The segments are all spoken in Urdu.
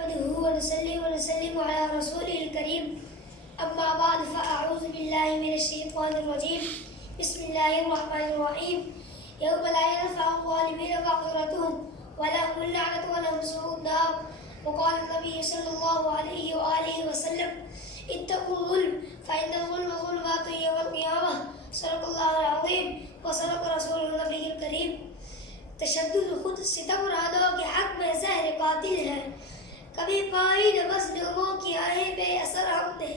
نحمده ونصلي ونسلم على رسوله الكريم أما بعد فأعوذ بالله من الشيطان الرجيم بسم الله الرحمن الرحيم يوم لا ينفع الظالمين معذرتهم ولهم اللعنة ولهم سوء الدار وقال النبي صلى الله عليه وآله وسلم اتقوا الظلم فإن الظلم ظلمات يوم القيامة صدق الله العظيم وصدق رسول النبي الكريم تشدد خود ستم رانوں کے حق میں زہر قاتل ہے کبھی پائی نہ مظلوموں کی آہیں بے اثر ہم نے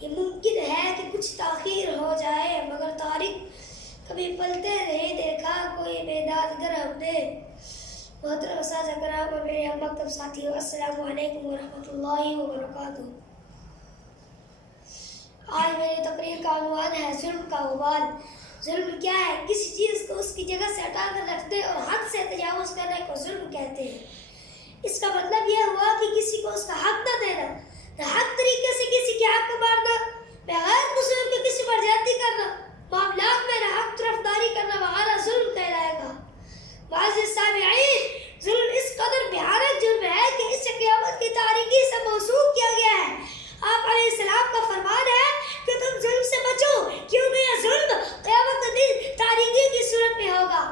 یہ ممکن ہے کہ کچھ تاخیر ہو جائے مگر تاریخ کبھی پلتے نہیں دیکھا کوئی بیدادگر ہم نے محترم اساتذہ کرام اور میرے ہم مکتب ساتھیوں السلام علیکم ورحمۃ اللہ وبرکاتہ آج میری تقریر کا عنوان ہے ظلم کا وبال ظلم کیا ہے کسی چیز کو اس کی جگہ سے ہٹا کر رکھ دے اور حد سے تجاوز کرنے کو ظلم کہتے ہیں اس کا مطلب یہ ہوا کہ کسی کو اس کا حق نہ دینا نہ حق طریقے سے کسی کے حق کو مارنا بغیر قصور کے کسی پر زیادتی کرنا معاملات میں نہ حق طرفداری کرنا وغیرہ ظلم کہلائے گا معزز سامعین ظلم اس قدر بھیانک جرم ہے کہ اس سے قیامت کی تاریکی سے موصوف کیا گیا ہے آپ علیہ السلام کا فرمان ہے کہ تم ظلم سے بچو کیونکہ یہ ظلم قیامت کے دن تاریکی کی صورت میں ہوگا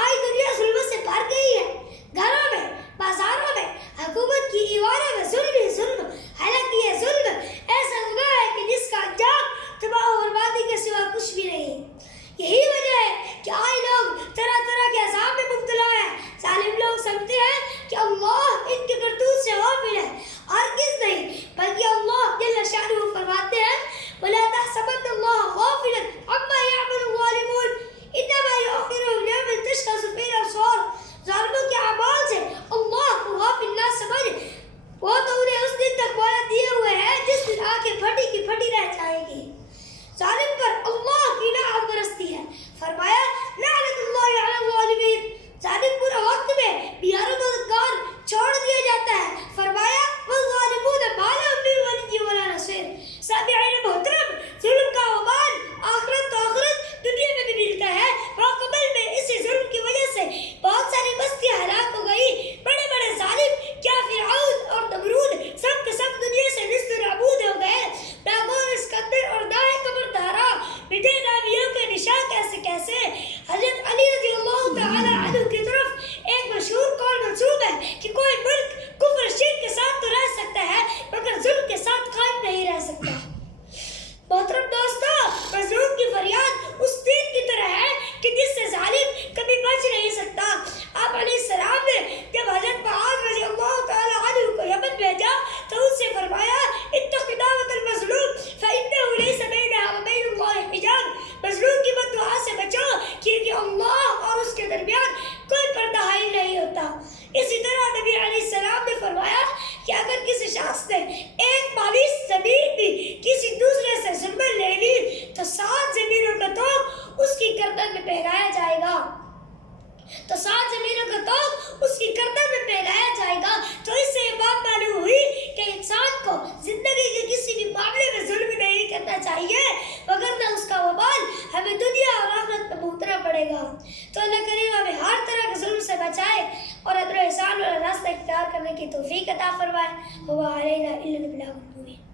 آج دنیا ظلم سے بھر گئی ہے گھروں میں بازاروں میں حکومت کی ایوانوں میں ظلم ہی ظلم حالانکہ یہ ظلم ایسا گناہ ہے کہ جس کا انجام تباہ و بربادی کے سوا کچھ بھی نہیں یہی وجہ ہے کہ آج لوگ طرح طرح کے عذاب میں مبتلا ہیں ظالم لوگ سمجھتے ہیں کہ اللہ ان کے کرتوت سے غافل ہے ہرگز نہیں بلکہ اللہ جل شانہ فرماتے ہیں وَلَا تَحْسَبَنَّ اللَّهَ غَافِلًا عَمَّا يَعْمَلُ الظَّالِمُونَ إِنَّمَا يُؤَخِّرُهُمْ لِيَوْمٍ تَشْخَصُ فِيهِ الْأَبْصَارُ ظالموں کے اعمال سے اللہ کو غافل نہ سمجھ وہ تو انہیں اس دن تک مہلت دیے ہوئے ہیں جس دن آنکھیں پھٹی کی پھٹی رہ جائیں گی ظالم پر اللہ کی لعنت برستی ہے فرمایا لعنت اللہ علی الظالمین ظالم پورا وقت میں بیار مددگار چھوڑ دیا جاتا ہے فرمایا والظالمون ما لهم من ولی ولا نصير سامعین محترم ظلم کا وبال آخرت تو آخرت دنیا میں بھی ملتا ہے قبل میں اسی ظلم کی وجہ سے بہت ساری بستیاں ہلاک ہو گئی بڑے بڑے ظالم کیا فرعون اور نمرود سب کے سب دنیا سے نصف نابود ہو گئے ناگور اسکندر اور دائیں قبر دارا مٹے نامیوں کے نشان کیسے کیسے حضرت علی رضی اللہ تعالی عنہ کی طرف ایک مشہور قول منسوب ہے کہ کوئی ملک کفر شرک کے ساتھ تو رہ سکتا ہے مگر ظلم کے ساتھ قائم نہیں رہ سکتا محترم دوستو مظلوم کی فریاد اس تیر کی طرح ہے کہ جس سے ظالم کبھی بچ نہیں سکتا آپ علیہ السلام نے جب حضرت معاذ رضی اللہ تعالی عنہ کو یمن بھیجا تو ان سے فرمایا اتق دعوت المظلوم فإنه ليس بينها وبين الله حجاب مظلوم کی بد دعا سے بچو کیونکہ اللہ اور اس کے درمیان کوئی پردہ حائل نہیں ہوتا اسی طرح نبی علیہ السلام نے فرمایا کہ اگر کسی شخص نے ایک مالیس زمین بھی کسی دوسرے سے ظلم لے لی تو 7 زمینوں کا توق اس کی گردن میں پہنایا جائے گا تو 7 زمینوں کا توق اس کی گردن میں پہنایا جائے گا تو اس سے یہ بات معلوم ہوئی کہ انسان کو زندگی کے کسی بھی معاملے میں ظلم نہیں کرنا چاہیے وگرنہ اس کا وبال ہمیں دنیا اور آخرت میں بھگتنا پڑے گا تو اللہ کریم ہمیں ہر طرح کے ظلم سے بچائے اور عدل و احسان والا راستہ اختیار کرنے کی توفیق عطا فرمائے وَمَا عَلَيْنَا إِلَّا الْبَلَاغُ الْمُبِينُ